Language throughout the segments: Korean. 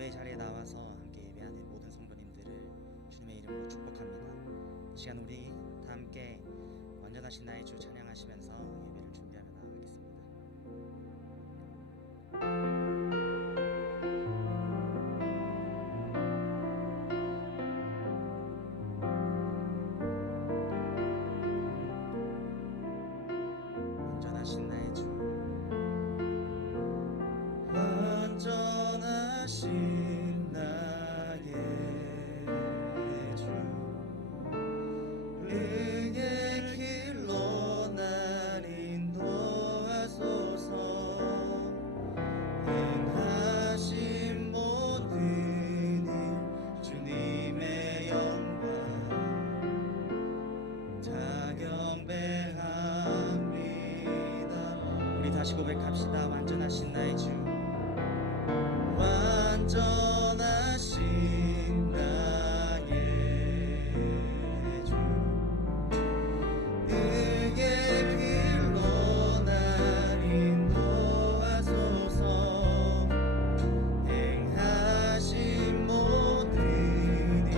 예배 자리에 나와서 함께 예배하는 모든 성도님들을 주님의 이름으로 축복합니다. 이 시간 우리 다 함께 완전하신 나의 주 찬양하시면서 예배를 준비하며 나아가겠습니다. 완전하신 나의 주, 완전하신 나의 주, 의의 길로 날 인도하소서. 행하신 모든 일 주님의 영광 다 경배합니다. 우리 다시 고백합시다. 완전하신 나의 주, 완전하신 나의 주, 의의 길로 날 인도하소서. 행하신 모든 일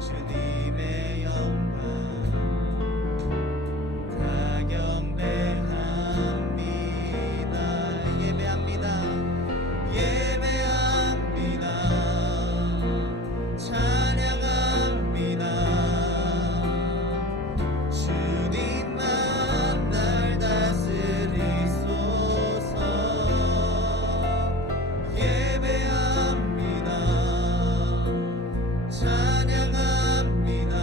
주님의 영광 다 경배합니다. 예배합니다. 예배합니다. 찬양합니다. 주님만 날 다스리소서. 예배합니다. 찬양합니다.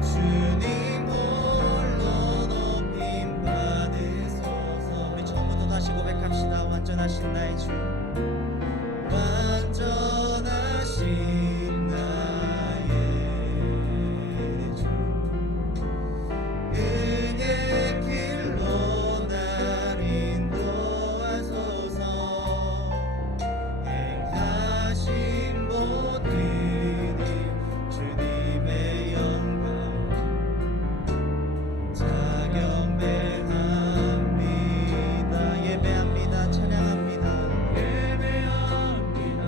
주님 홀로 높임 받으소서. 우리 처음부터 다시 고백합시다. 완전하신 나의 주, 완전하신 나의 주, 의의 길로 날 인도하소서. 행하신 모든 일 주님의 영광 다 경배합니다. 예배합니다. 찬양합니다. 예배합니다.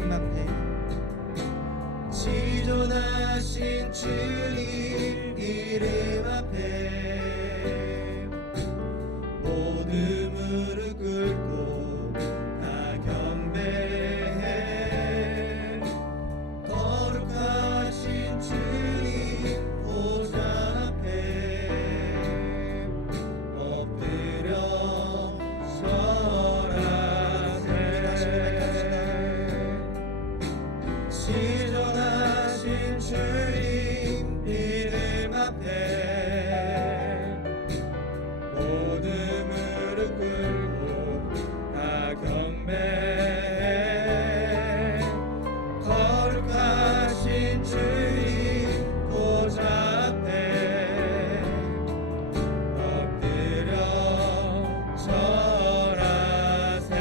이름 앞에 지존하신 주님 이름 앞에 모든 무릎 꿇고 다 경배해 거룩하신 주님 보좌 앞에 엎드려 지존하신 주님 이름 앞에 모든 무릎 꿇고 다 경배해 거룩하신 주님 보좌 앞에 엎드려 절하세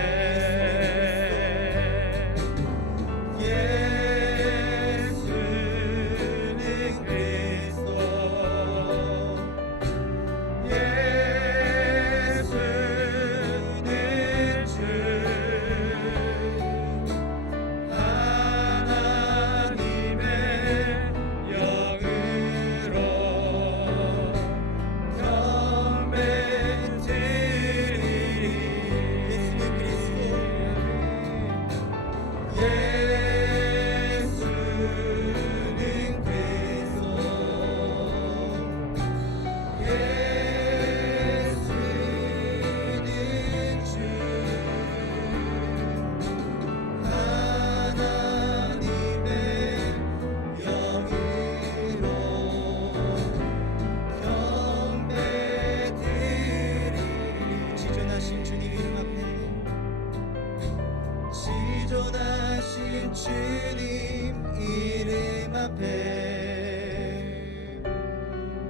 지존하신 주님 이름 앞에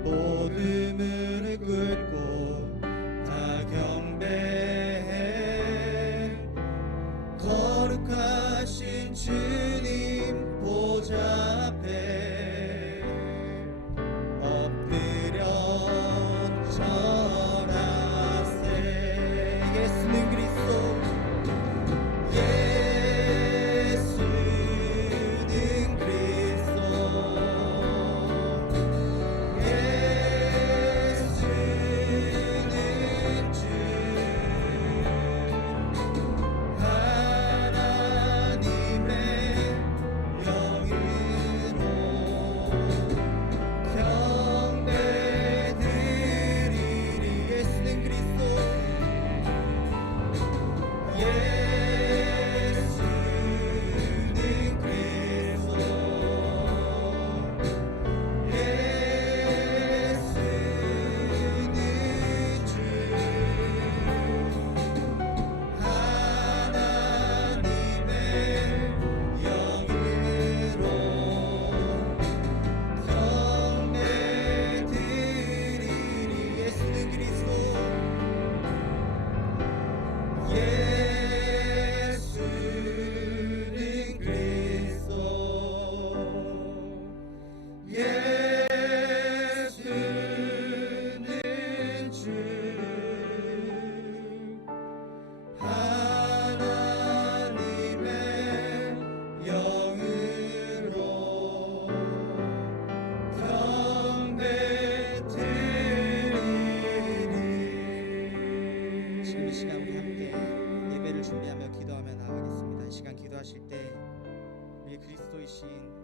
모든 무릎 꿇고 다 경배해 거룩하신 주님 보좌 앞에 엎드려 절하세 예수는 그리스도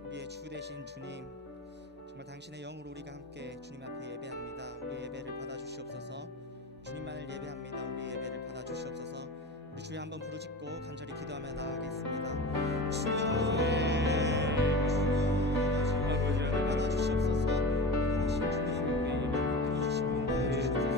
우리의 주 되신 주님, 정말 당신의 영으로 우리가 함께 주님 앞에 예배합니다. 우리 예배를 받아주시옵소서. 주님만을 예배합니다. 우리 예배를 받아주시옵소서. 우리 주여 한번 부르짖고 간절히 기도하며 나아가겠습니다. 주여, 주여 받아주시옵소서. 우리 되신 주님 들어주시고 인도하여 주옵소서.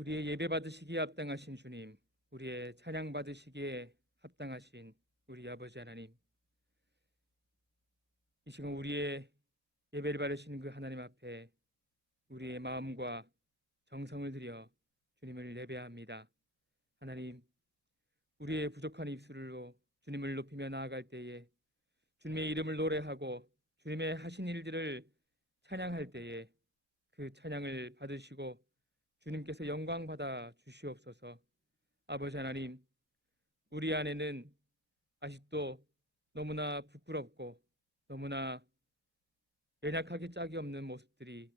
우리의 예배 받으시기에 합당하신 주님, 우리의 찬양 받으시기에 합당하신 우리 아버지 하나님, 이 시간 우리의 예배를 받으시는 그 하나님 앞에 우리의 마음과 정성을 들여 주님을 예배합니다. 하나님, 우리의 부족한 입술로 주님을 높이며 나아갈 때에 주님의 이름을 노래하고 주님의 하신 일들을 찬양할 때에 그 찬양을 받으시고 주님께서 영광 받아 주시옵소서. 아버지 하나님, 우리 안에는 아직도 너무나 부끄럽고 너무나 연약하기 짝이 없는 모습들이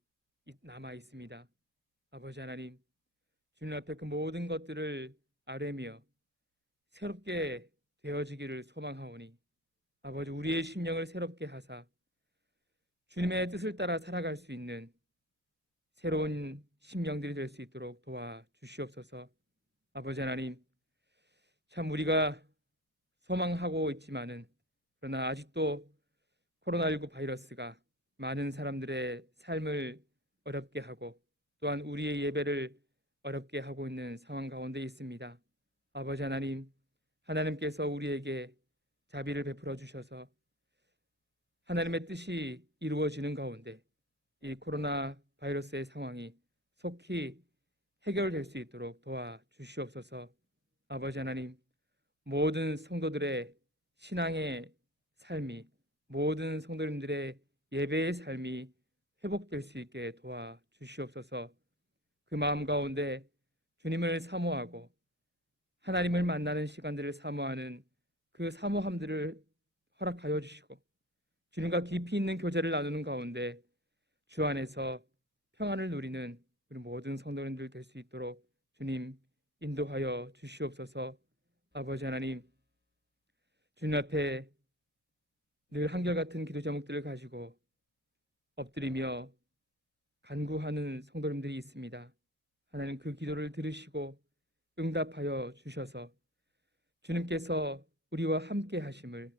남아 있습니다. 아버지 하나님, 주님 앞에 그 모든 것들을 아뢰며 새롭게 되어지기를 소망하오니 아버지, 우리의 심령을 새롭게 하사 주님의 뜻을 따라 살아갈 수 있는 새로운 심령들이 될 수 있도록 도와주시옵소서. 아버지 하나님, 참 우리가 소망하고 있지만은 그러나 아직도 코로나19 바이러스가 많은 사람들의 삶을 어렵게 하고 또한 우리의 예배를 어렵게 하고 있는 상황 가운데 있습니다. 아버지 하나님, 하나님께서 우리에게 자비를 베풀어 주셔서 하나님의 뜻이 이루어지는 가운데 이 코로나 바이러스의 상황이 속히 해결될 수 있도록 도와주시옵소서. 아버지 하나님, 모든 성도들의 신앙의 삶이, 모든 성도님들의 예배의 삶이 회복될 수 있게 도와주시옵소서. 그 마음 가운데 주님을 사모하고 하나님을 만나는 시간들을 사모하는 그 사모함들을 허락하여 주시고 주님과 깊이 있는 교제를 나누는 가운데 주 안에서 평안을 누리는 우리 모든 성도님들 될 수 있도록 주님 인도하여 주시옵소서. 아버지 하나님, 주님 앞에 늘 한결같은 기도 제목들을 가지고 엎드리며 간구하는 성도님들이 있습니다. 하나님, 그 기도를 들으시고 응답하여 주셔서 주님께서 우리와 함께 하심을,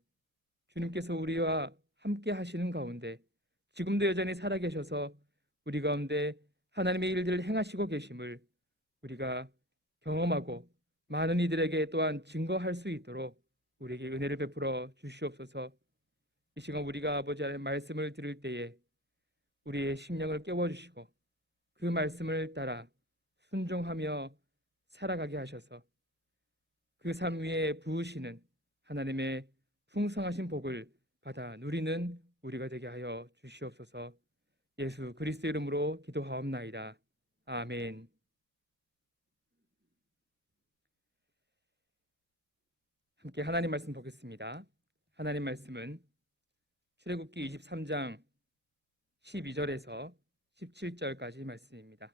주님께서 우리와 함께 하시는 가운데 지금도 여전히 살아계셔서 우리 가운데 하나님의 일들을 행하시고 계심을 우리가 경험하고 많은 이들에게 또한 증거할 수 있도록 우리에게 은혜를 베풀어 주시옵소서. 이 시간 우리가 아버지 하나님의 말씀을 들을 때에 우리의 심령을 깨워주시고 그 말씀을 따라 순종하며 살아가게 하셔서 그 삶 위에 부으시는 하나님의 풍성하신 복을 받아 누리는 우리가 되게 하여 주시옵소서. 예수 그리스도 이름으로 기도하옵나이다. 아멘. 함께 하나님 말씀 보겠습니다. 하나님 말씀은 출애굽기 23장 12절에서 17절까지 말씀입니다.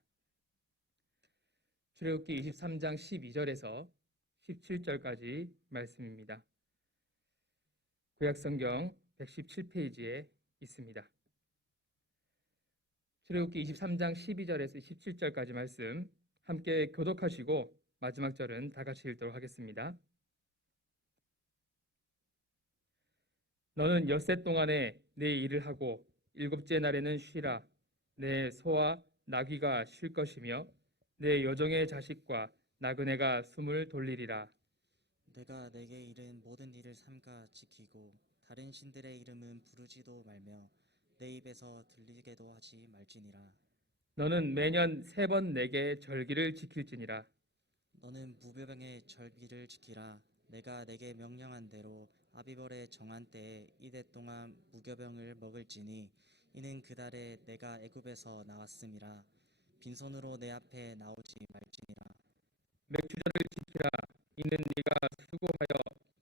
출애굽기 23장 12절에서 17절까지 말씀입니다. 구약성경 117페이지에 있습니다. 출애굽기 23장 12절에서 17절까지 말씀 함께 교독하시고 마지막 절은 다 같이 읽도록 하겠습니다. 너는 엿새 동안에 내 일을 하고 일곱째 날에는 쉬라. 내 소와 나귀가 쉴 것이며 내 여종의 자식과 나그네가 숨을 돌리리라. 내가 내게 이른 모든 일을 삼가 지키고 다른 신들의 이름은 부르지도 말며 내 입에서 들리게도 하지 말지니라. 너는 매년 3번 내게 절기를 지킬지니라. 너는 무교병의 절기를 지키라. 내가 내게 명령한 대로 아비벌의 정한 때에 이대 동안 무교병을 먹을지니 이는 그 달에 내가 애굽에서 나왔음이라. 빈손으로 내 앞에 나오지 말지니라. 맥주절을 지키라. 이는 네가 수고하여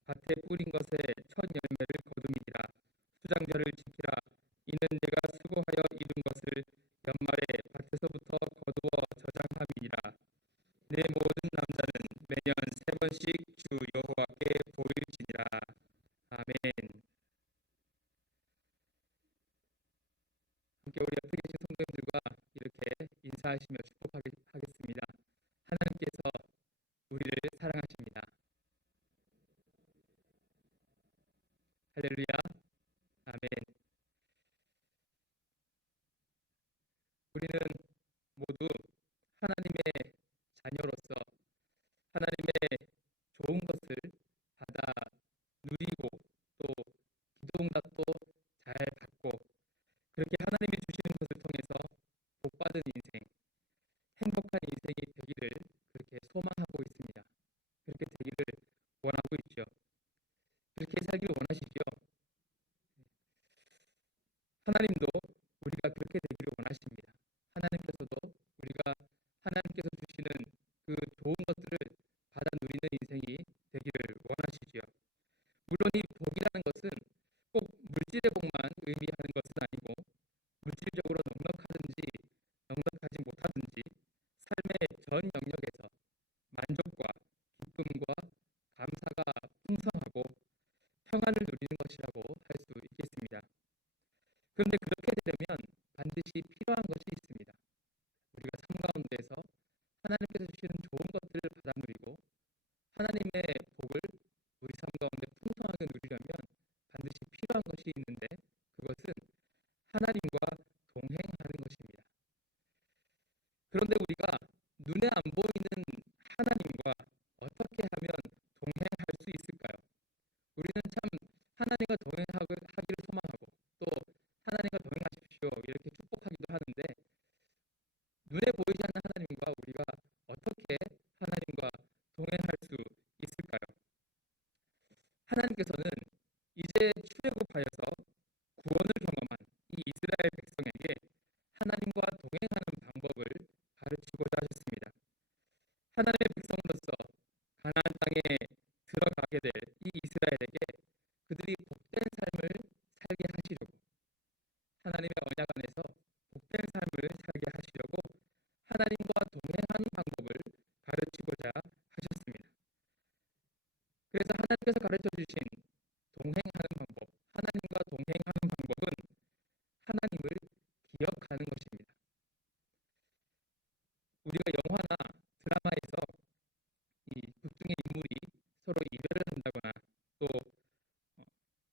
밭에 뿌린 것의 첫 열매를 거둠이니라. 수장절을 지키라. 이는 내가 수고하여 이룬 것을 연말에 밭에서부터 거두어 저장함이니라. 내 모든 남자는 매년 3번씩 주 여호와께 보일지니라. 아멘. 함께 우리 옆에 계신 성도님들과 이렇게 인사하시며 축복하겠습니다. 하나님께서 우리를 사랑하십니다. 할렐루야. 아멘. 우리는 모두 하나님의 행복한 인생이 되기를 그렇게 소망하고 있습니다. 그렇게 되기를 원하고 있죠. 그렇게 살기를 원하시죠. 하나님도 우리가 그렇게 되기를 원하십니다. 하나님께서도 우리가 하나님께서 주시는 그 좋은 것들을 받아 누리는 인생이 되기를 원하시지요. 물론 이 복이라는 것은 꼭 물질의 복만 의미하는 것은 아니고 물질적으로 넉넉하든지 넉넉하지 못하든지 삶의 전 영역에서 만족과 기쁨과 감사가 풍성하고 평안을 누리는 것이라고 할 수 있겠습니다. 그런데 그렇게 되려면 반드시 필요한 것이 있습니다. 우리가 삶 가운데에서 하나님께서 주시는 좋은 것들을 받아 누리고 하나님의 복을 우리 삶 가운데 풍성하게 누리려면 반드시 필요한 것이 있는데 그것은 하나님과 동행하는 것입니다. 그런데 우리가 눈에 안 보이는 하나님과 어떻게 하면 동행할 수 있을까요? 우리는 참 하나님과 동행하기를 소망하고 또 하나님과 동행하십시오 이렇게 축복하기도 하는데 눈에 보이지 않는 하나님과 우리가 어떻게 하나님과 동행할 수 있을까요? 하나님께서는 이제 출애굽하여서 구원을 경험한 이 이스라엘 백성에게 하나님과 동행하는 방법을 가르치고자 하셨습니다. 하나님의 백성으로서 가나안 땅에 들어가게 될 이 이스라엘에게 그들이 복된 삶을 살게 하시려고 하나님의 언약 안에서 복된 삶을 살게 하시려고 하나님과 동행하는 방법을 가르치고자 하셨습니다. 그래서 하나님께서 가르쳐 주신 동행하는 방법, 하나님과 동행하는 방법은 하나님을 기억하는 것입니다. 우리가 영화나 드라마에서 이 극 중의 인물이 서로 이별을 한다거나 또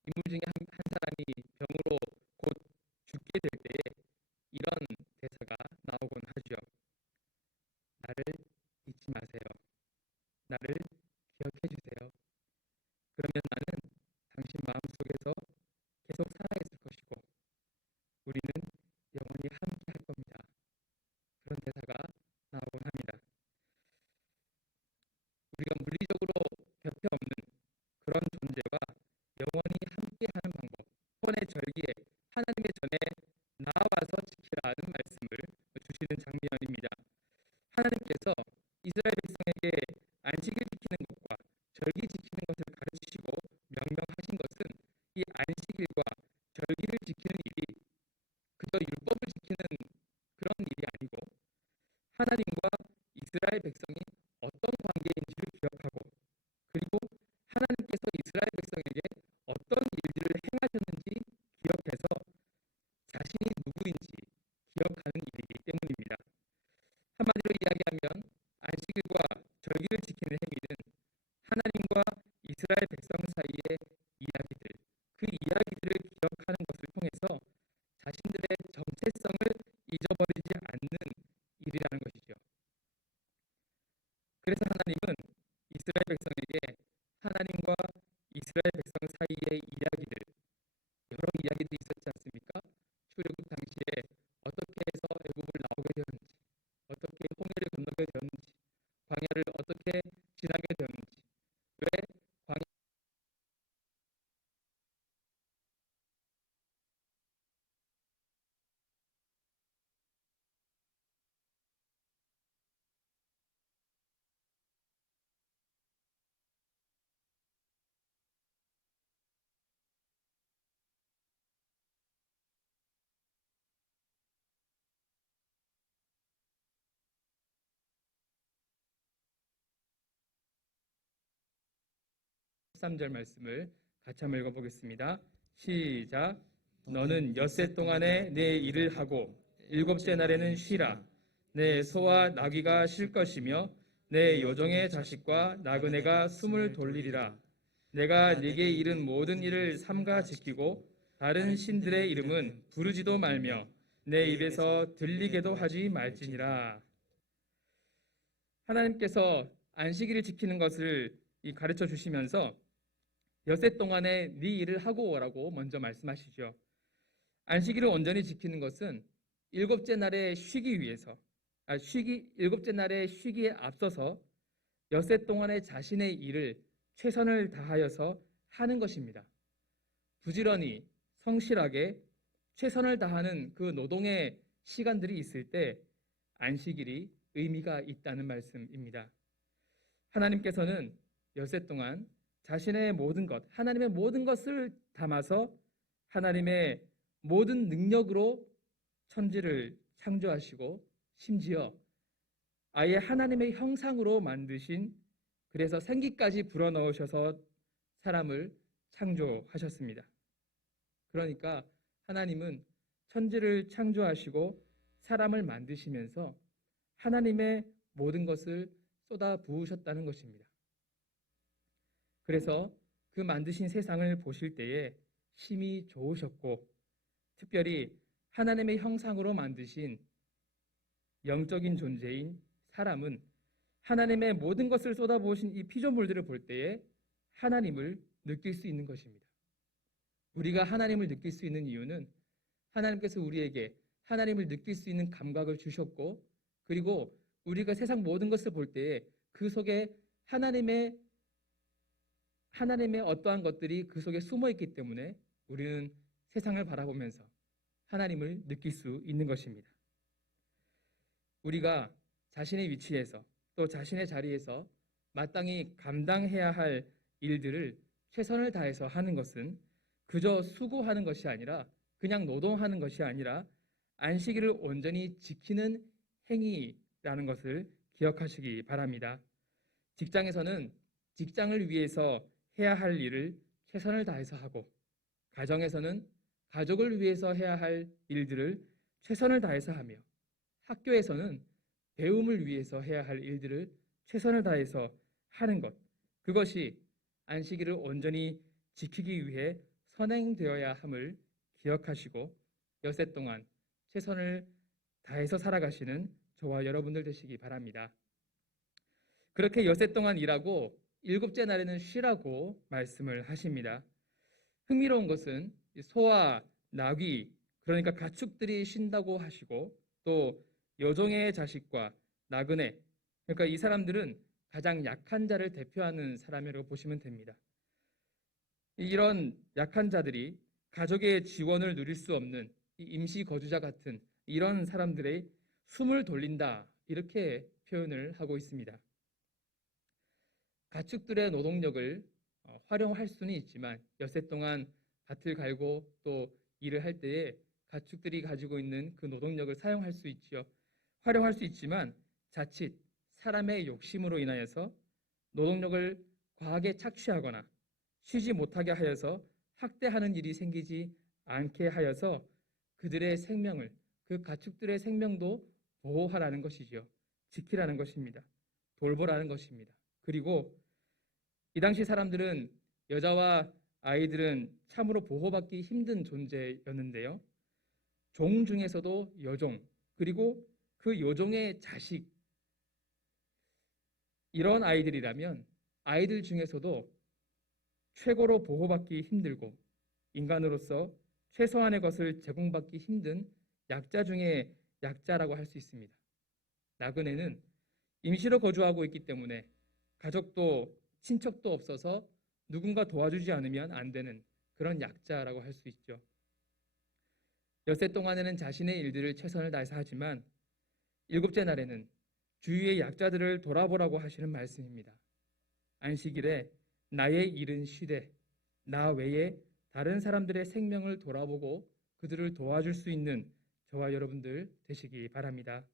인물 중에 한 사람이 병으로 곧 죽게 될 때에 이런 대사가 나오곤 하죠. 나를 잊지 마세요. 나를 기억해 주세요. 그러면 나는 당신 마음속에서 계속 살아있을 것이고 우리는 영원히 함께 할 겁니다. 그런 대사가 나오곤 합니다. 우리가 물리적으로 곁에 없는 그런 존재와 영원히 함께하는 방법, 번의 절기에 하나님의 전에 나와서 지키라는 말씀을 주시는 장면입니다. 하나님께서 이스라엘 백성에게 안식을 지키는 것과 절기 지키는 것을 가르치시고 명령하신 것은 이 안식일과 절기를 지키는 일이 그저 율법을 지키는 그런 일이 아니고 하나님과 이스라엘 백성이 어떤 관계인지를 기억하고 그리고 하나님께서 이스라엘 백성에게 어떤 일들을 행하셨는지 기억해서 자신이 누구인지 기억하는 일이기 때문입니다. 한마디로 이야기하면 안식일과 절기를 지키는 행위는 하나님과 이스라엘 백성 사이의 이야기들, 그 이야기들을 기억하는 것을 통해서 자신들의 정체성을 잊어버리지 않는 일이라는 것이죠. 그래서 하나님은 이스라엘 백성에게 하나님과 이스라엘 백성 사이의 이야기들, 여러 이야기들이 있었지 않습니까? 출애굽 당시에 어떻게 해서 애굽을 나오게 되었는지, 어떻게 홍해를 건너게 되었는지, 광야를 어떻게 지나게 되었는지, 왜 광야 13절 말씀을 같이 한번 읽어보겠습니다. 시작. 너는 엿새 동안에 내 일을 하고 일곱째 날에는 쉬라. 내 소와 나귀가 쉴 것이며 내 요종의 자식과 나그네가 숨을 돌리리라. 내가 네게 이른 모든 일을 삼가 지키고 다른 신들의 이름은 부르지도 말며 내 입에서 들리게도 하지 말지니라. 하나님께서 안식일을 지키는 것을 가르쳐 주시면서 엿새 동안에 네 일을 하고 오라고 먼저 말씀하시죠. 안식일을 온전히 지키는 것은 일곱째 날에 쉬기 위해서 일곱째 날의 쉬기에 앞서서 엿새 동안의 자신의 일을 최선을 다하여서 하는 것입니다. 부지런히 성실하게 최선을 다하는 그 노동의 시간들이 있을 때 안식일이 의미가 있다는 말씀입니다. 하나님께서는 엿새 동안 자신의 모든 것, 하나님의 모든 것을 담아서 하나님의 모든 능력으로 천지를 창조하시고 심지어 아예 하나님의 형상으로 만드신, 그래서 생기까지 불어넣으셔서 사람을 창조하셨습니다. 그러니까 하나님은 천지를 창조하시고 사람을 만드시면서 하나님의 모든 것을 쏟아 부으셨다는 것입니다. 그래서 그 만드신 세상을 보실 때에 심히 좋으셨고, 특별히 하나님의 형상으로 만드신 영적인 존재인 사람은 하나님의 모든 것을 쏟아부으신 이 피조물들을 볼 때에 하나님을 느낄 수 있는 것입니다. 우리가 하나님을 느낄 수 있는 이유는 하나님께서 우리에게 하나님을 느낄 수 있는 감각을 주셨고, 그리고 우리가 세상 모든 것을 볼 때에 그 속에 하나님의 어떠한 것들이 그 속에 숨어 있기 때문에 우리는 세상을 바라보면서 하나님을 느낄 수 있는 것입니다. 우리가 자신의 위치에서 또 자신의 자리에서 마땅히 감당해야 할 일들을 최선을 다해서 하는 것은 그저 수고하는 것이 아니라, 그냥 노동하는 것이 아니라 안식일을 온전히 지키는 행위라는 것을 기억하시기 바랍니다. 직장에서는 직장을 위해서 해야 할 일을 최선을 다해서 하고, 가정에서는 가족을 위해서 해야 할 일들을 최선을 다해서 하며, 학교에서는 배움을 위해서 해야 할 일들을 최선을 다해서 하는 것, 그것이 안식일을 온전히 지키기 위해 선행되어야 함을 기억하시고 엿새 동안 최선을 다해서 살아가시는 저와 여러분들 되시기 바랍니다. 그렇게 엿새 동안 일하고 일곱째 날에는 쉬라고 말씀을 하십니다. 흥미로운 것은 소와 나귀, 그러니까 가축들이 쉰다고 하시고, 또 여종의 자식과 나그네, 그러니까 이 사람들은 가장 약한 자를 대표하는 사람이라고 보시면 됩니다. 이런 약한 자들이 가족의 지원을 누릴 수 없는 임시 거주자 같은 이런 사람들의 숨을 돌린다, 이렇게 표현을 하고 있습니다. 가축들의 노동력을 활용할 수는 있지만 엿새 동안 밭을 갈고 또 일을 할 때에 가축들이 가지고 있는 그 노동력을 사용할 수 있지요. 활용할 수 있지만 자칫 사람의 욕심으로 인하여서 노동력을 과하게 착취하거나 쉬지 못하게 하여서 학대하는 일이 생기지 않게 하여서 그들의 생명을, 그 가축들의 생명도 보호하라는 것이죠. 지키라는 것입니다. 돌보라는 것입니다. 그리고 이 당시 사람들은, 여자와 아이들은 참으로 보호받기 힘든 존재였는데요. 종 중에서도 여종, 그리고 그 여종의 자식, 이런 아이들이라면 아이들 중에서도 최고로 보호받기 힘들고 인간으로서 최소한의 것을 제공받기 힘든 약자 중에 약자라고 할 수 있습니다. 나그네는 임시로 거주하고 있기 때문에 가족도 친척도 없어서 누군가 도와주지 않으면 안 되는 그런 약자라고 할 수 있죠. 엿새 동안에는 자신의 일들을 최선을 다해서 하지만 일곱째 날에는 주위의 약자들을 돌아보라고 하시는 말씀입니다. 안식일에 나의 일은 쉬되 나 외에 다른 사람들의 생명을 돌아보고 그들을 도와줄 수 있는 저와 여러분들 되시기 바랍니다.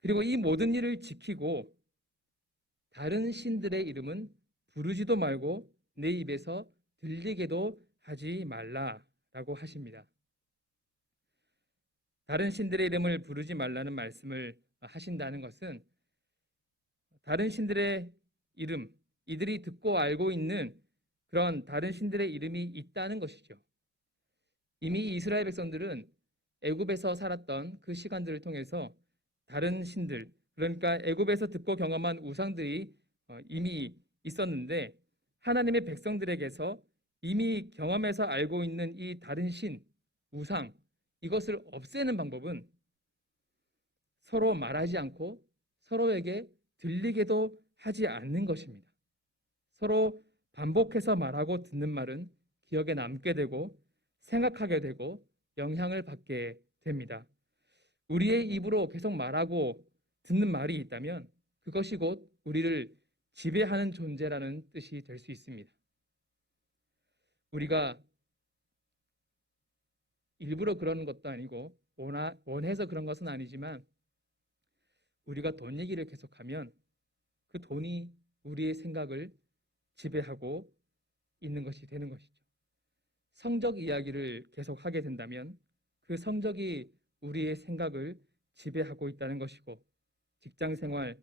그리고 이 모든 일을 지키고 다른 신들의 이름은 부르지도 말고 내 입에서 들리게도 하지 말라라고 하십니다. 다른 신들의 이름을 부르지 말라는 말씀을 하신다는 것은 다른 신들의 이름, 이들이 듣고 알고 있는 그런 다른 신들의 이름이 있다는 것이죠. 이미 이스라엘 백성들은 애굽에서 살았던 그 시간들을 통해서 다른 신들, 그러니까 애굽에서 듣고 경험한 우상들이 이미 있었는데, 하나님의 백성들에게서 이미 경험해서 알고 있는 이 다른 신, 우상, 이것을 없애는 방법은 서로 말하지 않고 서로에게 들리게도 하지 않는 것입니다. 서로 반복해서 말하고 듣는 말은 기억에 남게 되고 생각하게 되고 영향을 받게 됩니다. 우리의 입으로 계속 말하고 듣는 말이 있다면 그것이 곧 우리를 지배하는 존재라는 뜻이 될 수 있습니다. 우리가 일부러 그러는 것도 아니고 원해서 그런 것은 아니지만 우리가 돈 얘기를 계속하면 그 돈이 우리의 생각을 지배하고 있는 것이 되는 것이죠. 성적 이야기를 계속하게 된다면 그 성적이 우리의 생각을 지배하고 있다는 것이고, 직장 생활,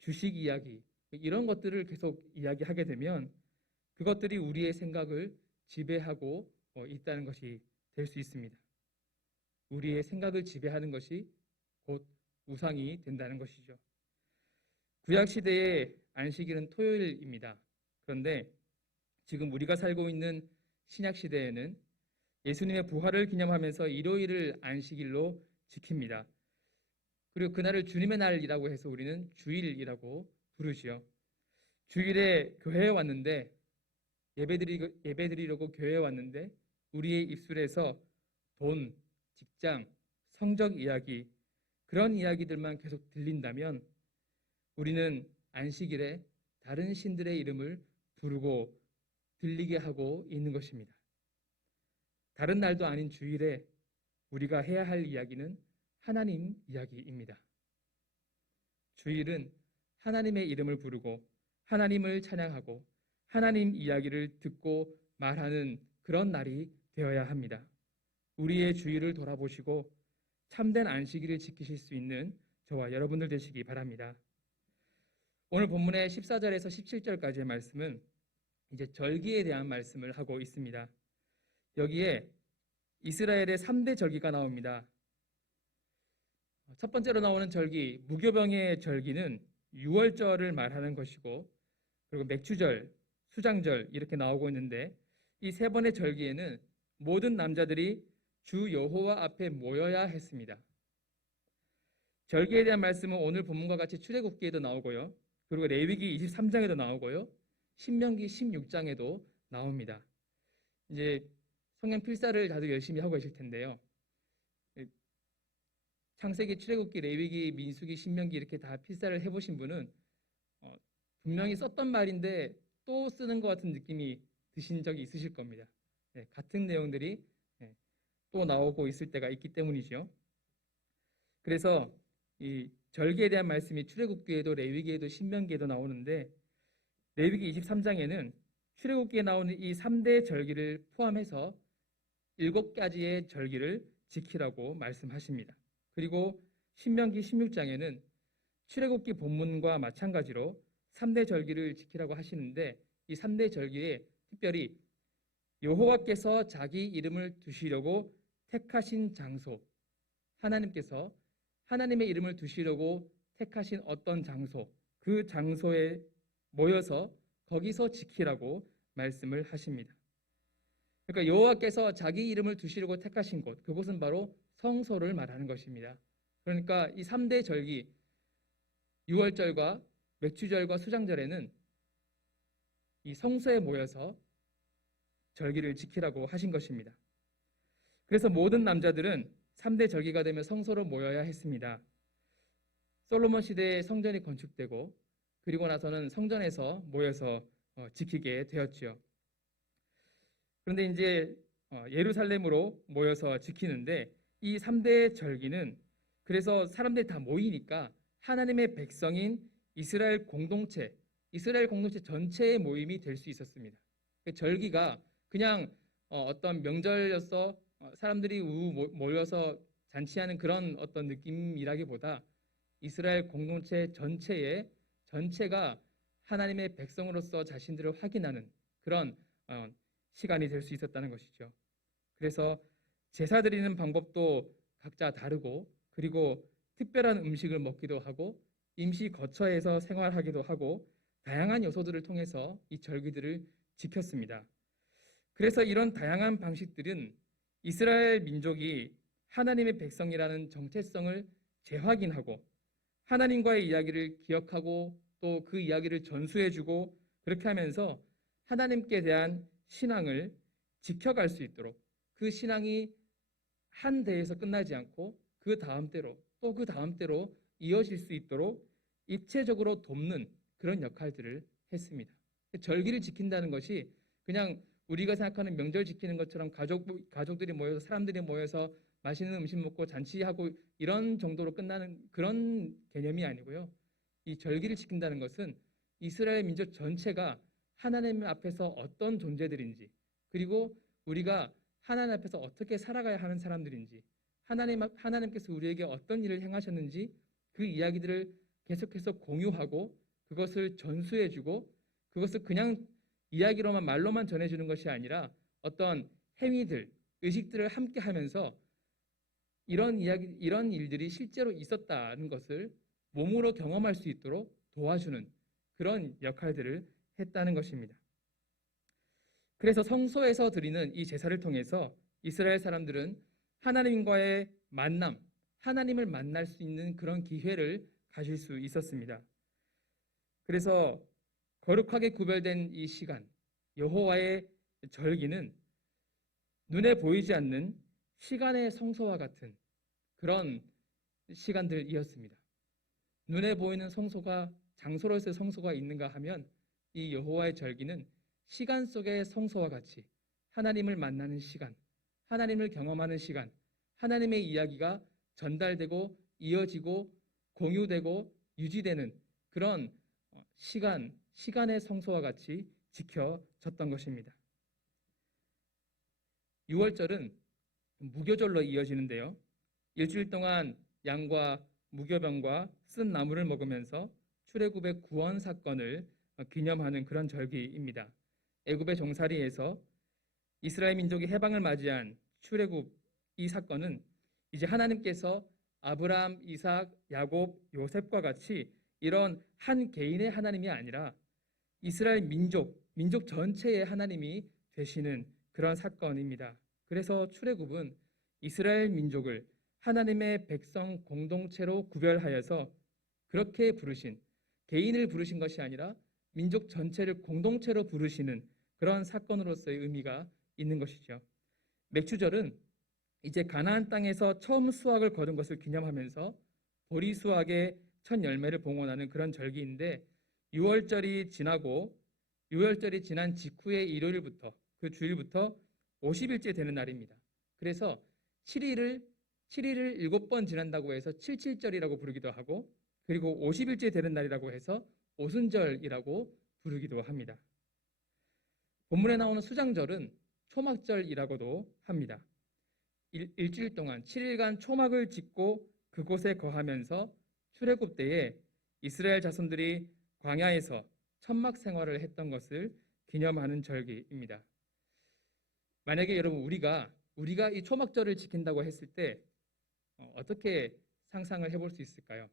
주식 이야기 이런 것들을 계속 이야기하게 되면 그것들이 우리의 생각을 지배하고 있다는 것이 될 수 있습니다. 우리의 생각을 지배하는 것이 곧 우상이 된다는 것이죠. 구약 시대의 안식일은 토요일입니다. 그런데 지금 우리가 살고 있는 신약 시대에는 예수님의 부활을 기념하면서 일요일을 안식일로 지킵니다. 그리고 그날을 주님의 날이라고 해서 우리는 주일이라고 부르지요. 주일에 교회에 왔는데 예배드리려고 교회에 왔는데 우리의 입술에서 돈, 직장, 성적 이야기 그런 이야기들만 계속 들린다면 우리는 안식일에 다른 신들의 이름을 부르고 들리게 하고 있는 것입니다. 다른 날도 아닌 주일에 우리가 해야 할 이야기는 하나님 이야기입니다. 주일은 하나님의 이름을 부르고 하나님을 찬양하고 하나님 이야기를 듣고 말하는 그런 날이 되어야 합니다. 우리의 주일을 돌아보시고 참된 안식일을 지키실 수 있는 저와 여러분들 되시기 바랍니다. 오늘 본문의 14절에서 17절까지의 말씀은 이제 절기에 대한 말씀을 하고 있습니다. 여기에 이스라엘의 3대 절기가 나옵니다. 첫 번째로 나오는 절기, 무교병의 절기는 유월절을 말하는 것이고, 그리고 맥추절, 수장절 이렇게 나오고 있는데, 이 세 번의 절기에는 모든 남자들이 주 여호와 앞에 모여야 했습니다. 절기에 대한 말씀은 오늘 본문과 같이 출애굽기에도 나오고요, 그리고 레위기 23장에도 나오고요, 신명기 16장에도 나옵니다. 이제 성경 필사를 다들 열심히 하고 계실 텐데요. 창세기, 출애굽기, 레위기, 민수기, 신명기 이렇게 다 필사를 해보신 분은 분명히 썼던 말인데 또 쓰는 것 같은 느낌이 드신 적이 있으실 겁니다. 같은 내용들이 또 나오고 있을 때가 있기 때문이죠. 그래서 이 절기에 대한 말씀이 출애굽기에도 레위기에도 신명기에도 나오는데, 레위기 23장에는 출애굽기에 나오는 이 3대 절기를 포함해서 7가지의 절기를 지키라고 말씀하십니다. 그리고 신명기 16장에는 출애굽기 본문과 마찬가지로 3대 절기를 지키라고 하시는데, 이 3대 절기에 특별히 여호와께서 자기 이름을 두시려고 택하신 장소, 하나님께서 하나님의 이름을 두시려고 택하신 어떤 장소, 그 장소에 모여서 거기서 지키라고 말씀을 하십니다. 그러니까 여호와께서 자기 이름을 두시려고 택하신 곳, 그곳은 바로 성소를 말하는 것입니다. 그러니까 이 3대 절기, 유월절과 맥추절과 수장절에는 이 성소에 모여서 절기를 지키라고 하신 것입니다. 그래서 모든 남자들은 3대 절기가 되면 성소로 모여야 했습니다. 솔로몬 시대에 성전이 건축되고 그리고 나서는 성전에서 모여서 지키게 되었지요. 그런데 이제 예루살렘으로 모여서 지키는데, 이 3대 절기는 그래서 사람들이 다 모이니까 하나님의 백성인 이스라엘 공동체 전체의 모임이 될 수 있었습니다. 절기가 그냥 어떤 명절로서 사람들이 모여서 잔치하는 그런 어떤 느낌이라기보다 이스라엘 공동체 전체가 하나님의 백성으로서 자신들을 확인하는 그런 시간이 될 수 있었다는 것이죠. 그래서 제사 드리는 방법도 각자 다르고, 그리고 특별한 음식을 먹기도 하고 임시 거처에서 생활하기도 하고 다양한 요소들을 통해서 이 절기들을 지켰습니다. 그래서 이런 다양한 방식들은 이스라엘 민족이 하나님의 백성이라는 정체성을 재확인하고 하나님과의 이야기를 기억하고 또 그 이야기를 전수해주고 그렇게 하면서 하나님께 대한 신앙을 지켜갈 수 있도록 그 신앙이 한 대에서 끝나지 않고 그 다음 때로 또 그 다음 때로 이어질 수 있도록 입체적으로 돕는 그런 역할들을 했습니다. 절기를 지킨다는 것이 그냥 우리가 생각하는 명절 지키는 것처럼 가족들이 모여서 사람들이 모여서 맛있는 음식 먹고 잔치하고 이런 정도로 끝나는 그런 개념이 아니고요. 이 절기를 지킨다는 것은 이스라엘 민족 전체가 하나님 앞에서 어떤 존재들인지 그리고 우리가 하나님 앞에서 어떻게 살아가야 하는 사람들인지 하나님께서 우리에게 어떤 일을 행하셨는지 그 이야기들을 계속해서 공유하고 그것을 전수해주고 그것을 그냥 이야기로만 말로만 전해주는 것이 아니라 어떤 행위들, 의식들을 함께 하면서 이런 일들이 실제로 있었다는 것을 몸으로 경험할 수 있도록 도와주는 그런 역할들을 했다는 것입니다. 그래서 성소에서 드리는 이 제사를 통해서 이스라엘 사람들은 하나님과의 만남, 하나님을 만날 수 있는 그런 기회를 가질 수 있었습니다. 그래서 거룩하게 구별된 이 시간, 여호와의 절기는 눈에 보이지 않는 시간의 성소와 같은 그런 시간들이었습니다. 눈에 보이는 성소가 장소로서의 성소가 있는가 하면 이 여호와의 절기는 시간 속의 성소와 같이 하나님을 만나는 시간, 하나님을 경험하는 시간, 하나님의 이야기가 전달되고 이어지고 공유되고 유지되는 그런 시간의 성소와 같이 지켜졌던 것입니다. 6월절은 무교절로 이어지는데요. 일주일 동안 양과 무교병과 쓴 나물을 먹으면서 출애굽의 구원 사건을 기념하는 그런 절기입니다. 애굽의 종살이에서 이스라엘 민족이 해방을 맞이한 출애굽 이 사건은 이제 하나님께서 아브라함, 이삭, 야곱, 요셉과 같이 이런 한 개인의 하나님이 아니라 이스라엘 민족 전체의 하나님이 되시는 그런 사건입니다. 그래서 출애굽은 이스라엘 민족을 하나님의 백성 공동체로 구별하여서 그렇게 부르신 개인을 부르신 것이 아니라 민족 전체를 공동체로 부르시는 그런 사건으로서의 의미가 있는 것이죠. 맥추절은 이제 가나안 땅에서 처음 수확을 거둔 것을 기념하면서 보리 수확의 첫 열매를 봉헌하는 그런 절기인데 6월절이 지난 직후의 일요일부터 그 주일부터 50일째 되는 날입니다. 그래서 7일을 7번 지난다고 해서 77절이라고 부르기도 하고 그리고 50일째 되는 날이라고 해서 오순절이라고 부르기도 합니다. 본문에 나오는 수장절은 초막절이라고도 합니다. 일주일 동안 7일간 초막을 짓고 그곳에 거하면서 출애굽 때에 이스라엘 자손들이 광야에서 천막 생활을 했던 것을 기념하는 절기입니다. 만약에 여러분 우리가 이 초막절을 지킨다고 했을 때 어떻게 상상을 해볼 수 있을까요?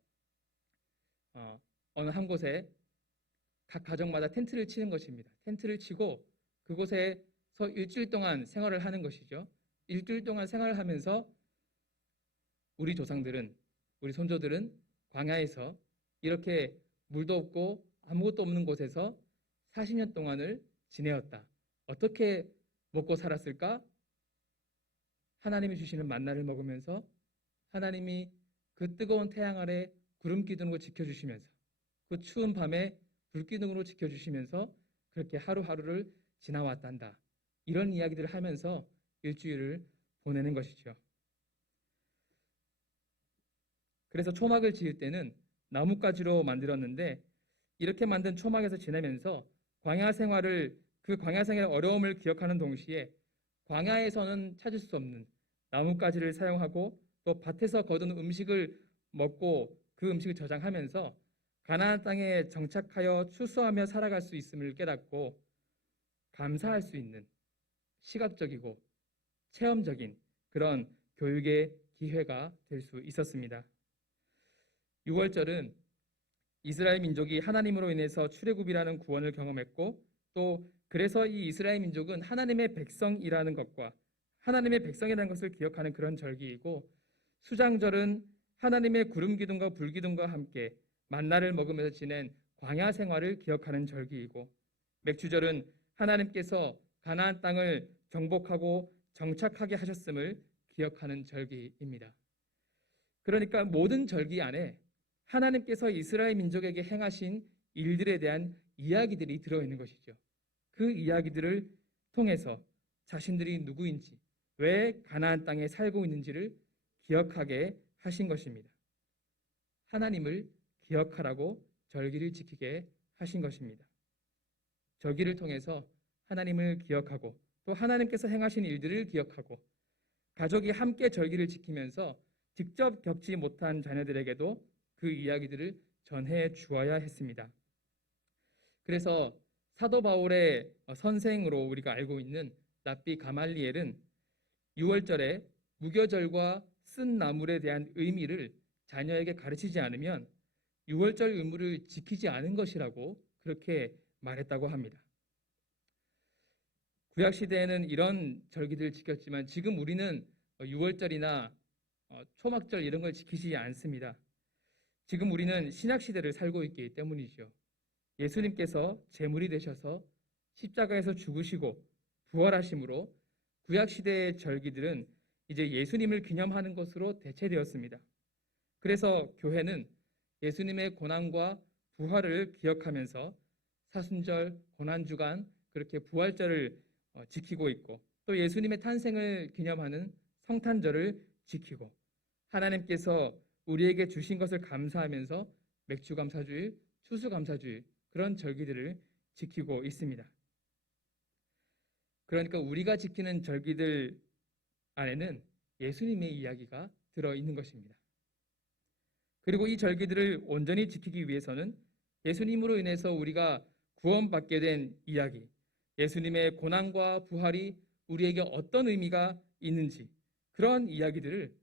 어느 한 곳에 각 가정마다 텐트를 치는 것입니다. 텐트를 치고 그곳에서 일주일 동안 생활을 하는 것이죠. 일주일 동안 생활을 하면서 우리 조상들은 우리 손조들은 광야에서 이렇게 물도 없고 아무것도 없는 곳에서 40년 동안을 지내었다. 어떻게 먹고 살았을까? 하나님이 주시는 만나를 먹으면서 하나님이 그 뜨거운 태양 아래 구름 기둥으로 지켜주시면서 그 추운 밤에 불 기둥으로 지켜주시면서 그렇게 하루하루를 지나왔단다. 이런 이야기들을 하면서 일주일을 보내는 것이죠. 그래서 초막을 지을 때는 나뭇가지로 만들었는데 이렇게 만든 초막에서 지내면서 광야 생활의 어려움을 기억하는 동시에 광야에서는 찾을 수 없는 나뭇가지를 사용하고 또 밭에서 거둔 음식을 먹고 그 음식을 저장하면서 가나안 땅에 정착하여 추수하며 살아갈 수 있음을 깨닫고 감사할 수 있는 시각적이고 체험적인 그런 교육의 기회가 될 수 있었습니다. 6월절은 이스라엘 민족이 하나님으로 인해서 출애굽이라는 구원을 경험했고 또 그래서 이 이스라엘 민족은 하나님의 백성이라는 것과 하나님의 백성이라는 것을 기억하는 그런 절기이고 수장절은 하나님의 구름 기둥과 불 기둥과 함께 만나를 먹으면서 지낸 광야 생활을 기억하는 절기이고, 맥주절은 하나님께서 가나안 땅을 정복하고 정착하게 하셨음을 기억하는 절기입니다. 그러니까 모든 절기 안에 하나님께서 이스라엘 민족에게 행하신 일들에 대한 이야기들이 들어있는 것이죠. 그 이야기들을 통해서 자신들이 누구인지, 왜 가나안 땅에 살고 있는지를 기억하게 하신 것입니다. 하나님을 기억하라고 절기를 지키게 하신 것입니다. 절기를 통해서 하나님을 기억하고 또 하나님께서 행하신 일들을 기억하고 가족이 함께 절기를 지키면서 직접 겪지 못한 자녀들에게도 그 이야기들을 전해 주어야 했습니다. 그래서 사도 바울의 선생으로 우리가 알고 있는 랍비 가말리엘은 6월절에 무교절과 쓴 나물에 대한 의미를 자녀에게 가르치지 않으면 6월절 의무를 지키지 않은 것이라고 그렇게 말했다고 합니다. 구약 시대에는 이런 절기들을 지켰지만 지금 우리는 6월절이나 초막절 이런 걸 지키지 않습니다. 지금 우리는 신약 시대를 살고 있기 때문이죠. 예수님께서 제물이 되셔서 십자가에서 죽으시고 부활하심으로 구약 시대의 절기들은 이제 예수님을 기념하는 것으로 대체되었습니다. 그래서 교회는 예수님의 고난과 부활을 기억하면서 사순절, 고난주간, 그렇게 부활절을 지키고 있고, 또 예수님의 탄생을 기념하는 성탄절을 지키고, 하나님께서 우리에게 주신 것을 감사하면서 맥주감사주일, 추수감사주일, 그런 절기들을 지키고 있습니다. 그러니까 우리가 지키는 절기들 안에는 예수님의 이야기가 들어있는 것입니다. 그리고 이 절기들을 온전히 지키기 위해서는 예수님으로 인해서 우리가 구원받게 된 이야기, 예수님의 고난과 부활이 우리에게 어떤 의미가 있는지, 그런 이야기들을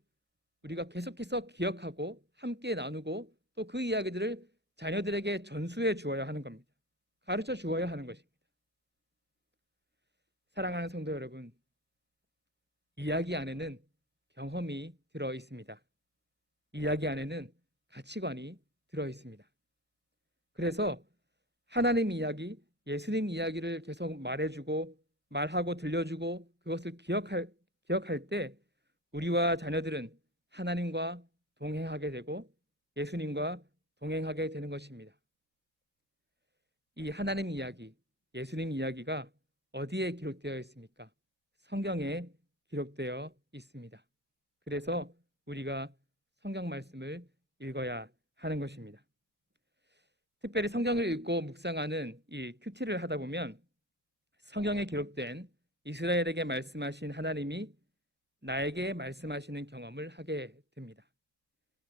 우리가 계속해서 기억하고 함께 나누고 또 그 이야기들을 자녀들에게 전수해 주어야 하는 겁니다. 가르쳐 주어야 하는 것입니다. 사랑하는 성도 여러분, 이야기 안에는 경험이 들어 있습니다. 이야기 안에는 가치관이 들어 있습니다. 그래서 하나님 이야기, 예수님 이야기를 계속 말해주고 말하고 들려주고 그것을 기억할 때 우리와 자녀들은 하나님과 동행하게 되고 예수님과 동행하게 되는 것입니다. 이 하나님 이야기, 예수님 이야기가 어디에 기록되어 있습니까? 성경에 기록되어 있습니다. 그래서 우리가 성경 말씀을 읽어야 하는 것입니다. 특별히 성경을 읽고 묵상하는 이 큐티를 하다 보면 성경에 기록된 이스라엘에게 말씀하신 하나님이 나에게 말씀하시는 경험을 하게 됩니다.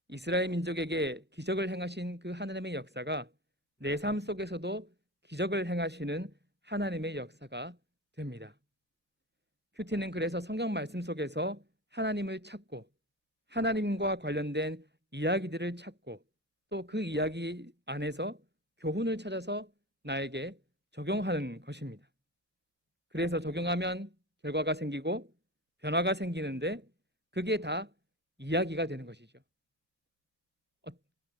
이스라엘 민족에게 기적을 행하신 그 하나님의 역사가 내 삶 속에서도 기적을 행하시는 하나님의 역사가 됩니다. 큐티는 그래서 성경 말씀 속에서 하나님을 찾고 하나님과 관련된 이야기들을 찾고 또 그 이야기 안에서 교훈을 찾아서 나에게 적용하는 것입니다. 그래서 적용하면 결과가 생기고 변화가 생기는데 그게 다 이야기가 되는 것이죠.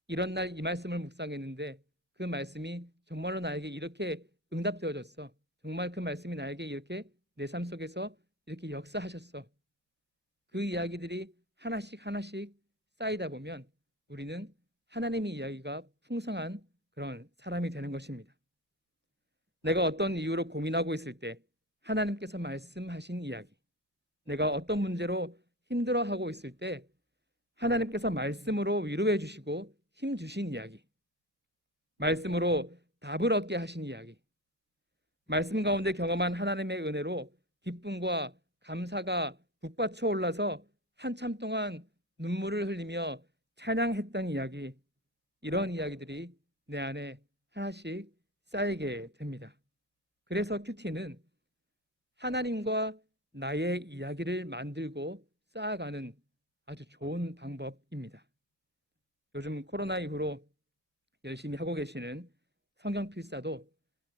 이런 날 이 말씀을 묵상했는데 그 말씀이 정말로 나에게 이렇게 응답되어졌어. 정말 그 말씀이 나에게 이렇게 내 삶 속에서 이렇게 역사하셨어. 그 이야기들이 하나씩 하나씩 쌓이다 보면 우리는 하나님의 이야기가 풍성한 그런 사람이 되는 것입니다. 내가 어떤 이유로 고민하고 있을 때 하나님께서 말씀하신 이야기, 내가 어떤 문제로 힘들어하고 있을 때 하나님께서 말씀으로 위로해 주시고 힘 주신 이야기, 말씀으로 답을 얻게 하신 이야기, 말씀 가운데 경험한 하나님의 은혜로 기쁨과 감사가 북받쳐 올라서 한참 동안 눈물을 흘리며 찬양했던 이야기, 이런 이야기들이 내 안에 하나씩 쌓이게 됩니다. 그래서 큐티는 하나님과 나의 이야기를 만들고 쌓아가는 아주 좋은 방법입니다. 요즘 코로나 이후로 열심히 하고 계시는 성경 필사도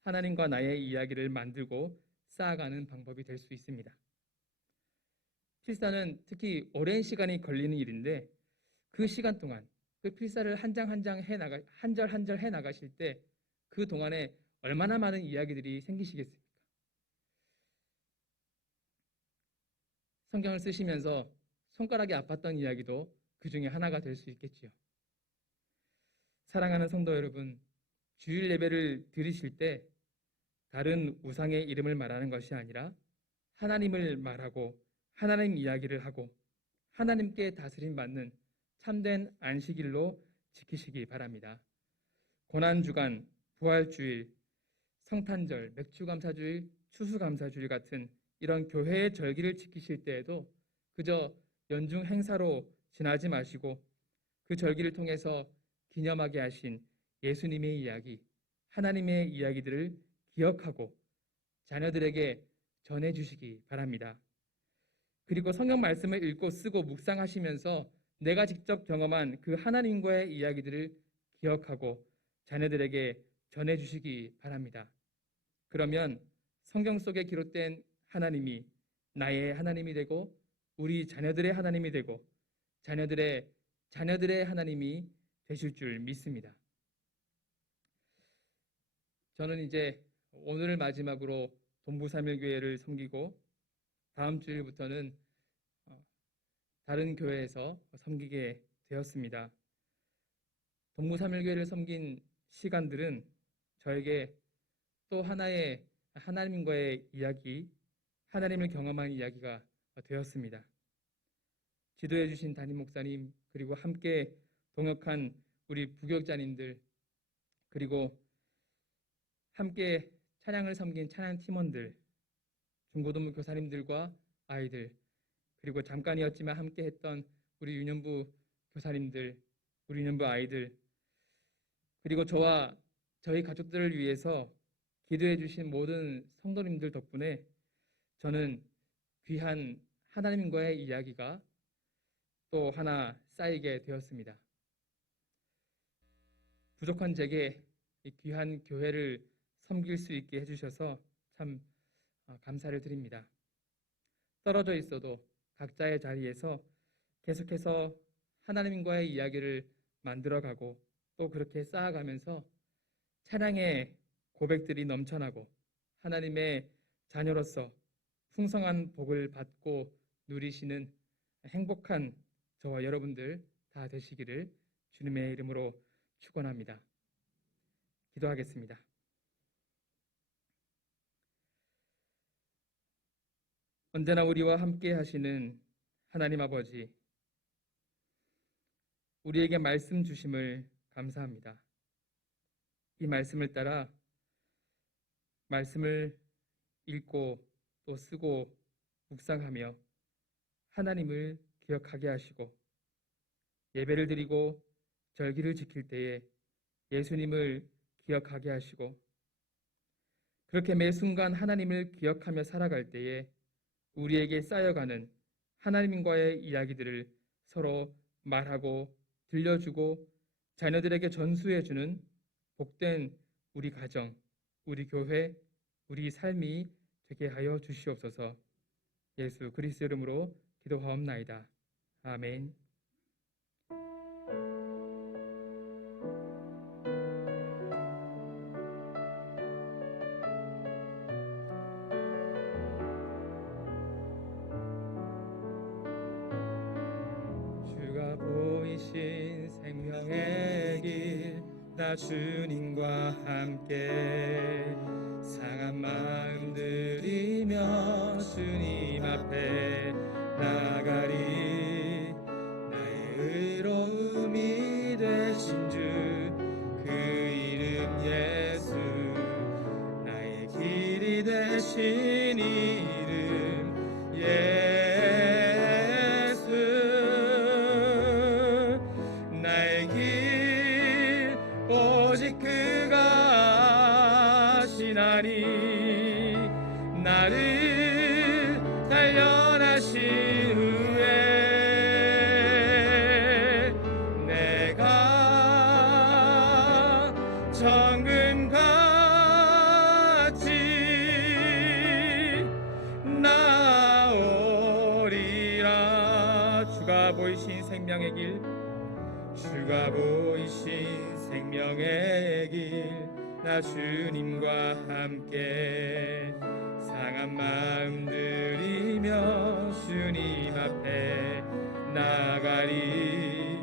하나님과 나의 이야기를 만들고 쌓아가는 방법이 될 수 있습니다. 필사는 특히 오랜 시간이 걸리는 일인데 그 시간 동안 그 필사를 한 장 한 장 한 절 한 절 해 나가실 때 그 동안에 얼마나 많은 이야기들이 생기시겠습니까? 성경을 쓰시면서 손가락이 아팠던 이야기도 그 중에 하나가 될 수 있겠지요. 사랑하는 성도 여러분, 주일 예배를 드리실 때 다른 우상의 이름을 말하는 것이 아니라 하나님을 말하고 하나님 이야기를 하고 하나님께 다스림 받는 참된 안식일로 지키시기 바랍니다. 고난주간, 부활주일, 성탄절, 맥주감사주일, 추수감사주일 같은 이런 교회의 절기를 지키실 때에도 그저 연중 행사로 지나지 마시고 그 절기를 통해서 기념하게 하신 예수님의 이야기, 하나님의 이야기들을 기억하고 자녀들에게 전해주시기 바랍니다. 그리고 성경 말씀을 읽고 쓰고 묵상하시면서 내가 직접 경험한 그 하나님과의 이야기들을 기억하고 자녀들에게 전해주시기 바랍니다. 그러면 성경 속에 기록된 하나님이 나의 하나님이 되고 우리 자녀들의 하나님이 되고 자녀들의 하나님이 되실 줄 믿습니다. 저는 이제 오늘을 마지막으로 동부삼일교회를 섬기고 다음 주일부터는 다른 교회에서 섬기게 되었습니다. 동부삼일교회를 섬긴 시간들은 저에게 또 하나의 하나님과의 이야기, 하나님을 경험한 이야기가 되었습니다. 지도해 주신 담임 목사님, 그리고 함께 동역한 우리 부교육자님들, 그리고 함께 찬양을 섬긴 찬양 팀원들, 중고등부 교사님들과 아이들, 그리고 잠깐이었지만 함께 했던 우리 유년부 교사님들, 우리 유년부 아이들, 그리고 저와 저희 가족들을 위해서 기도해 주신 모든 성도님들 덕분에 저는 귀한 하나님과의 이야기가 또 하나 쌓이게 되었습니다. 부족한 제게 이 귀한 교회를 섬길 수 있게 해주셔서 참 감사를 드립니다. 떨어져 있어도 각자의 자리에서 계속해서 하나님과의 이야기를 만들어가고 또 그렇게 쌓아가면서 찬양의 고백들이 넘쳐나고 하나님의 자녀로서 풍성한 복을 받고 누리시는 행복한 저와 여러분들 다 되시기를 주님의 이름으로 축원합니다. 기도하겠습니다. 언제나 우리와 함께 하시는 하나님 아버지, 우리에게 말씀 주심을 감사합니다. 이 말씀을 따라 말씀을 읽고 또 쓰고 묵상하며 하나님을 기억하게 하시고 예배를 드리고 절기를 지킬 때에 예수님을 기억하게 하시고 그렇게 매 순간 하나님을 기억하며 살아갈 때에 우리에게 쌓여가는 하나님과의 이야기들을 서로 말하고 들려주고 자녀들에게 전수해주는 복된 우리 가정, 우리 교회, 우리 삶이 되게 하여 주시옵소서. 예수 그리스도 이름으로 기도하옵나이다. 아멘. 주가 보이신 생명의 길, 나 주님과 함께 상한 마음 들이며 주님 앞에 나가리. 나의 의로움이 되신 주 그 이름 예수, 나의 길이 되신 이름 예수, 나의 길 오직 그가 하시나니. 나를 단련하신 후에 내가 정금같이 나오리라. 주가 보이신 생명의 길, 주가 보이신 생명의 길 나 주님과 함께 상한 마음 들이며 주님 앞에 나가리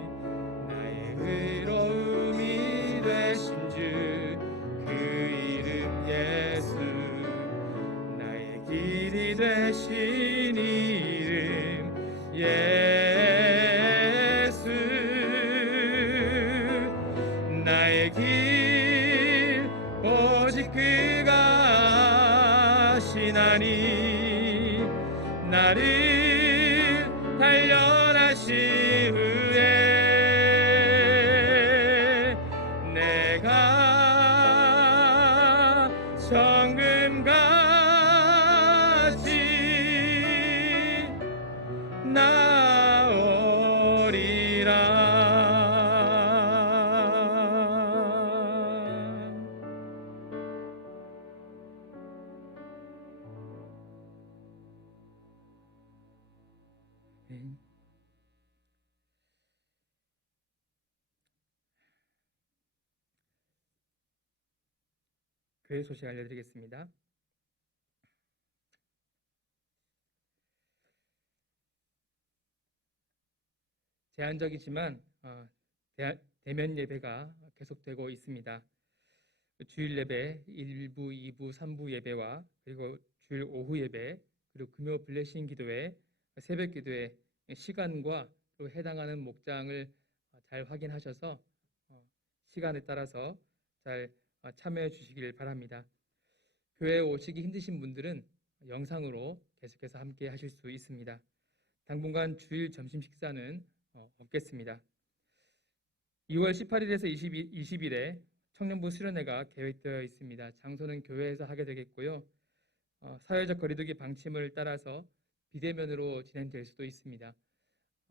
나의 의로움이 되신 주 그 이름 예수 나의 길이 되신 이름 예수 나의 길 오직 그가 하시나니 나를 단련하신 후에 내가 정금같이 나오리라. 교회 소식 알려드리겠습니다. 제한적이지만 대면 예배가 계속되고 있습니다. 주일 예배 1부, 2부, 3부 예배와 그리고 주일 오후 예배 그리고 금요 블레싱 기도회, 새벽 기도회 시간과 또 해당하는 목장을 잘 확인하셔서 시간에 따라서 잘 참여해 주시길 바랍니다. 교회에 오시기 힘드신 분들은 영상으로 계속해서 함께 하실 수 있습니다. 당분간 주일 점심 식사는 없겠습니다. 2월 18일에서 20일에 청년부 수련회가 계획되어 있습니다. 장소는 교회에서 하게 되겠고요. 사회적 거리두기 방침을 따라서 비대면으로 진행될 수도 있습니다.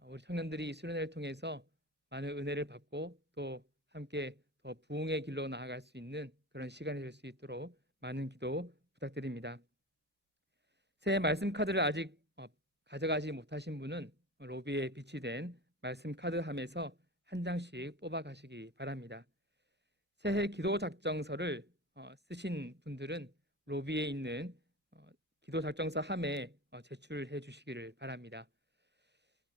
우리 청년들이 이 수련회를 통해서 많은 은혜를 받고 또 함께 더 부흥의 길로 나아갈 수 있는 그런 시간이 될 수 있도록 많은 기도 부탁드립니다. 새해 말씀 카드를 아직 가져가지 못하신 분은 로비에 비치된 말씀 카드함에서 한 장씩 뽑아 가시기 바랍니다. 새해 기도 작정서를 쓰신 분들은 로비에 있는 기도 작정서 함에 제출해 주시기를 바랍니다.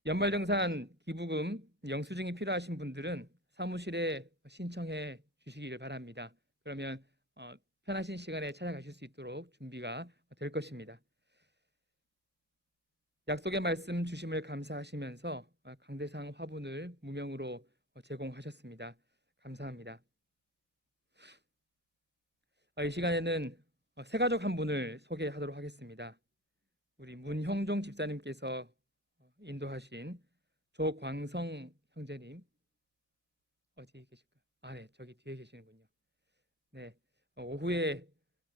연말정산 기부금 영수증이 필요하신 분들은 사무실에 신청해 주시기를 바랍니다. 그러면 편하신 시간에 찾아가실 수 있도록 준비가 될 것입니다. 약속의 말씀 주심을 감사하시면서 강대상 화분을 무명으로 제공하셨습니다. 감사합니다. 이 시간에는 새가족 한 분을 소개하도록 하겠습니다. 우리 문형종 집사님께서 인도하신 조광성 형제님 어디 계실까요? 네, 저기 뒤에 계시는군요. 네, 오후에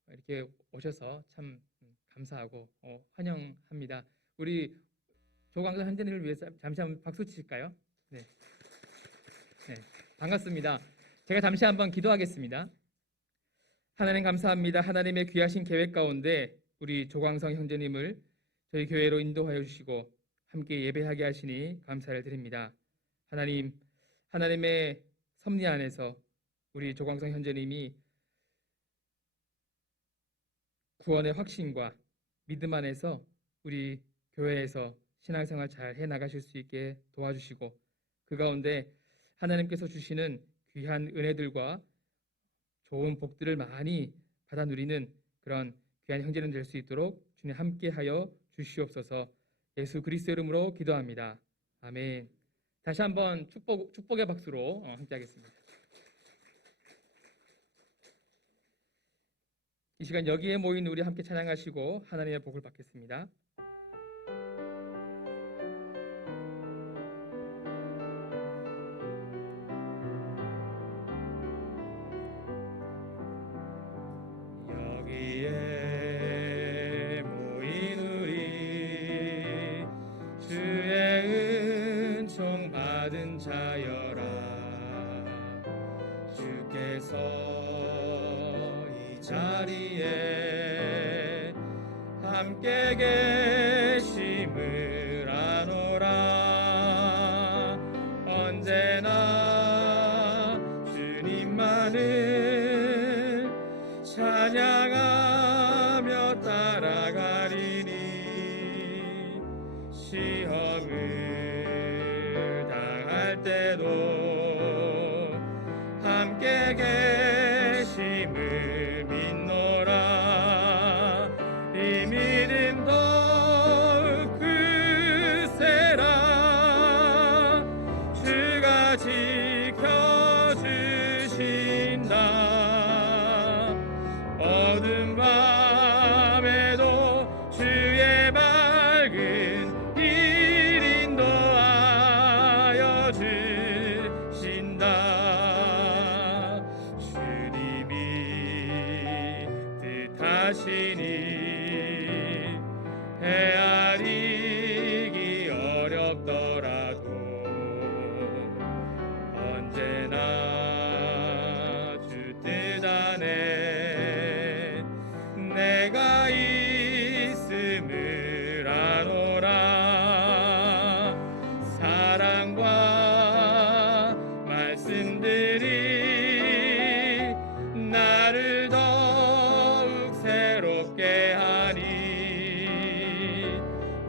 이렇게 오셔서 참 감사하고 환영합니다. 우리 조광성 형제님을 위해서 잠시 한번 박수 치실까요? 네, 반갑습니다. 제가 잠시 한번 기도하겠습니다. 하나님 감사합니다. 하나님의 귀하신 계획 가운데 우리 조광성 형제님을 저희 교회로 인도하여 주시고 함께 예배하게 하시니 감사를 드립니다. 하나님, 하나님의 섭리 안에서 우리 조광성 형제님이 구원의 확신과 믿음 안에서 우리 교회에서 신앙생활 잘 해나가실 수 있게 도와주시고 그 가운데 하나님께서 주시는 귀한 은혜들과 좋은 복들을 많이 받아 누리는 그런 귀한 형제님 될 수 있도록 주님 함께하여 주시옵소서. 예수 그리스도의 이름으로 기도합니다. 아멘. 다시 한번 축복의 박수로 함께하겠습니다. 이 시간 여기에 모인 우리 함께 찬양하시고 하나님의 복을 받겠습니다. 여기에 모인 우리 주의 은총 받은 자여라. 주께서 이 자리에 함께 계심을 아노라. 언제나 하시니 헤아리기 어렵더라도 언제나 주 뜻 안에 내가 있음을 아노라. 사랑과 말씀들이 나를 더욱 새롭게 하니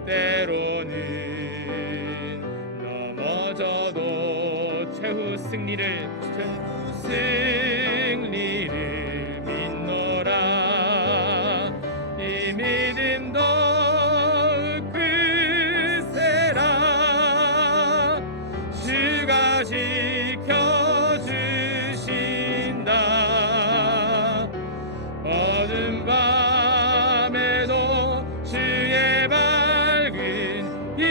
때로는 넘어져도 최후 승리를 믿노라. 이 믿음 더욱 크세라. 주가 지켜주신다. 어두운 밤에도 주의 밝은 길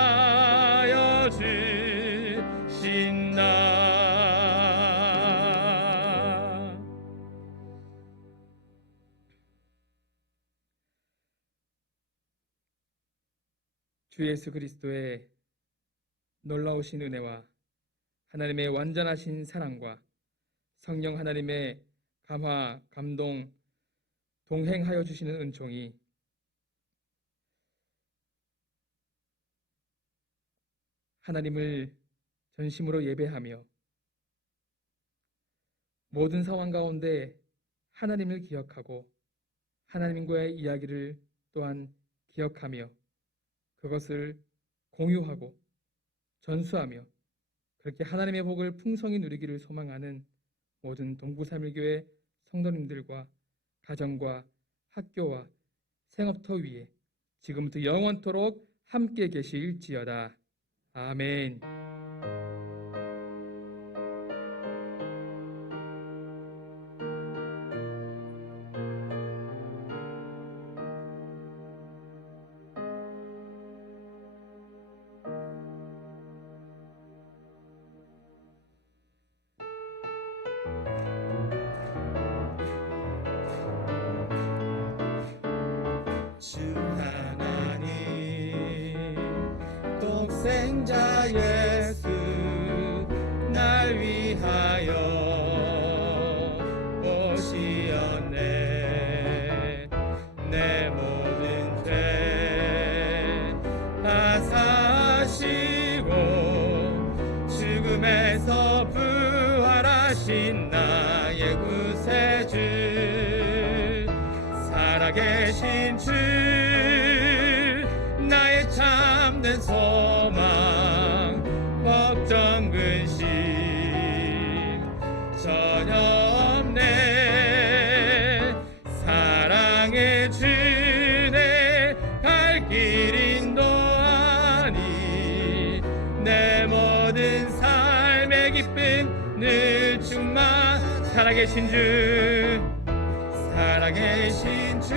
인도하여 주신다. 주 예수 그리스도의 놀라우신 은혜와 하나님의 완전하신 사랑과 성령 하나님의 감화, 감동, 동행하여 주시는 은총이 하나님을 전심으로 예배하며 모든 상황 가운데 하나님을 기억하고 하나님과의 이야기를 또한 기억하며 그것을 공유하고 전수하며 그렇게 하나님의 복을 풍성히 누리기를 소망하는 모든 동부삼일교회 성도님들과 가정과 학교와 생업터 위에 지금부터 영원토록 함께 계실지어다. 아멘. 주 하나님 독생자 예수 날 위하여 오시었네. 내 모든 죄 다 사시고 죽음에서 부활하신 나의 구세주 살아계신 주 나의 참된 소망 걱정 근심 전혀 없네. 사랑의 주내 갈 길 인도하니 내 모든 삶의 기쁨 늘 충만. 살아계신 주 살아계신 주